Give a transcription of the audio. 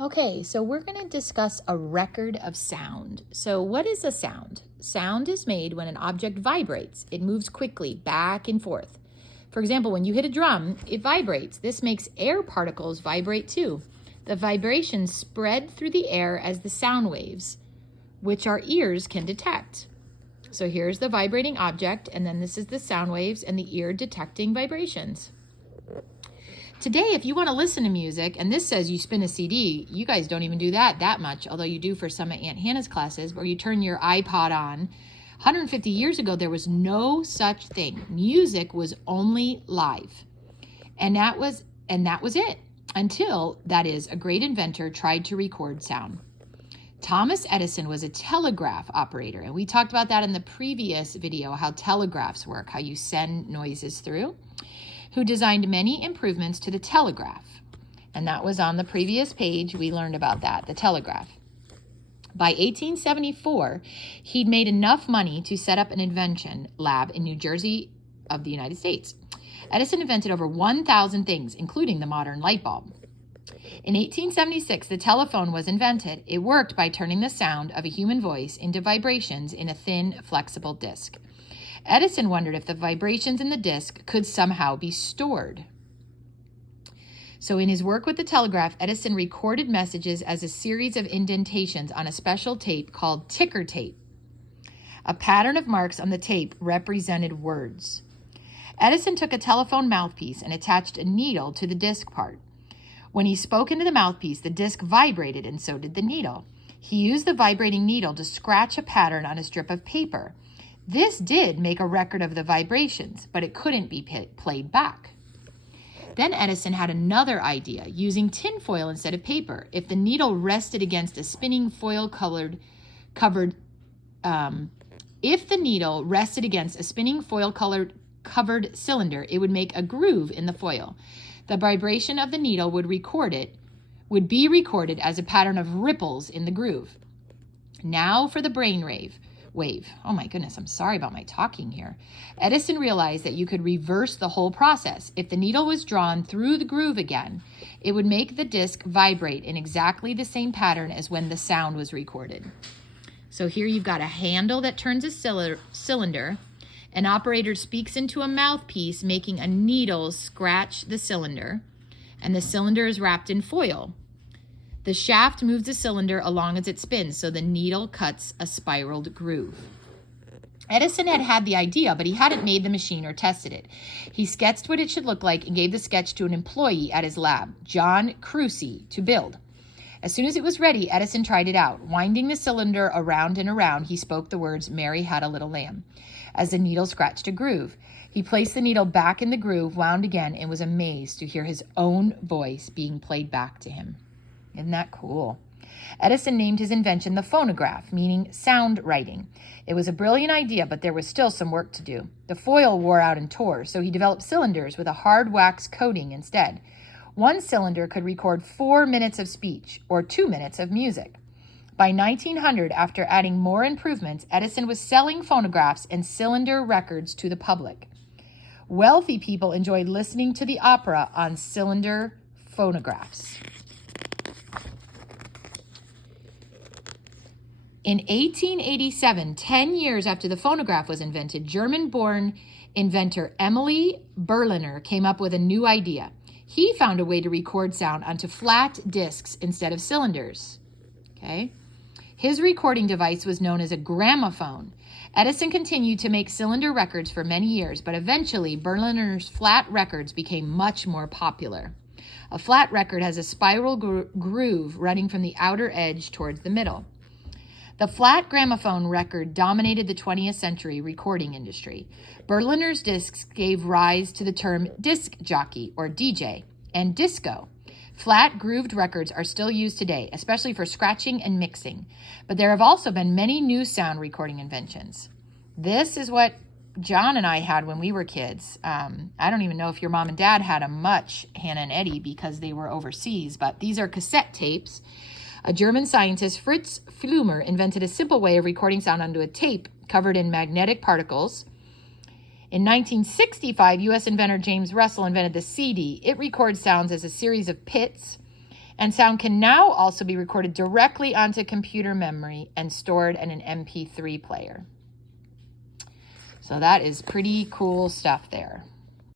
Okay, so we're going to discuss a record of sound. So what is a sound? Sound is made when an object vibrates. It moves quickly back and forth. For example, when you hit a drum, it vibrates. This makes air particles vibrate too. The vibrations spread through the air as the sound waves, which our ears can detect. So here's the vibrating object, and then this is the sound waves and the ear detecting vibrations. Today, if you want to listen to music, and this says you spin a CD, you guys don't even do that much, although you do for some of Aunt Hannah's classes, where you turn your iPod on. 150 years ago, there was no such thing. Music was only live. And that was it, until, that is, a great inventor tried to record sound. Thomas Edison was a telegraph operator, and we talked about that in the previous video, how telegraphs work, how you send noises through, who designed many improvements to the telegraph. And that was on the previous page. We learned about that, the telegraph. By 1874, he'd made enough money to set up an invention lab in New Jersey of the United States. Edison invented over 1,000 things, including the modern light bulb. In 1876, the telephone was invented. It worked by turning the sound of a human voice into vibrations in a thin, flexible disc. Edison wondered if the vibrations in the disc could somehow be stored. So in his work with the telegraph, Edison recorded messages as a series of indentations on a special tape called ticker tape. A pattern of marks on the tape represented words. Edison took a telephone mouthpiece and attached a needle to the disc part. When he spoke into the mouthpiece, the disc vibrated, and so did the needle. He used the vibrating needle to scratch a pattern on a strip of paper. This did make a record of the vibrations, but it couldn't be played back. Then Edison had another idea, using tinfoil instead of paper. If the needle rested against a spinning foil-covered cylinder, it would make a groove in the foil. The vibration of the needle would be recorded as a pattern of ripples in the groove. Now for the brain wave. Oh my goodness, I'm sorry about my talking here. Edison realized that you could reverse the whole process. If the needle was drawn through the groove again, it would make the disc vibrate in exactly the same pattern as when the sound was recorded. So here you've got a handle that turns a cylinder. An operator speaks into a mouthpiece, making a needle scratch the cylinder, and the cylinder is wrapped in foil. The shaft moves the cylinder along as it spins, so the needle cuts a spiraled groove. Edison had the idea, but he hadn't made the machine or tested it. He sketched what it should look like and gave the sketch to an employee at his lab, John Crucy, to build. As soon as it was ready, Edison tried it out. Winding the cylinder around and around, he spoke the words, "Mary had a little lamb," as the needle scratched a groove. He placed the needle back in the groove, wound again, and was amazed to hear his own voice being played back to him. Isn't that cool? Edison named his invention the phonograph, meaning sound writing. It was a brilliant idea, but there was still some work to do. The foil wore out and tore, so he developed cylinders with a hard wax coating instead. One cylinder could record 4 minutes of speech or 2 minutes of music. By 1900, after adding more improvements, Edison was selling phonographs and cylinder records to the public. Wealthy people enjoyed listening to the opera on cylinder phonographs. In 1887, 10 years after the phonograph was invented, German-born inventor Emily Berliner came up with a new idea. He found a way to record sound onto flat discs instead of cylinders. Okay? His recording device was known as a gramophone. Edison continued to make cylinder records for many years, but eventually Berliner's flat records became much more popular. A flat record has a spiral groove running from the outer edge towards the middle. The flat gramophone record dominated the 20th century recording industry. Berliner's discs gave rise to the term disc jockey, or DJ, and disco. Flat grooved records are still used today, especially for scratching and mixing. But there have also been many new sound recording inventions. This is what John and I had when we were kids. I don't even know if your mom and dad had them much, Hannah and Eddie, because they were overseas, but these are cassette tapes. A German scientist, Fritz Flümer, invented a simple way of recording sound onto a tape covered in magnetic particles. In 1965, U.S. inventor James Russell invented the CD. It records sounds as a series of pits, And sound can now also be recorded directly onto computer memory and stored in an MP3 player. So that is pretty cool stuff there.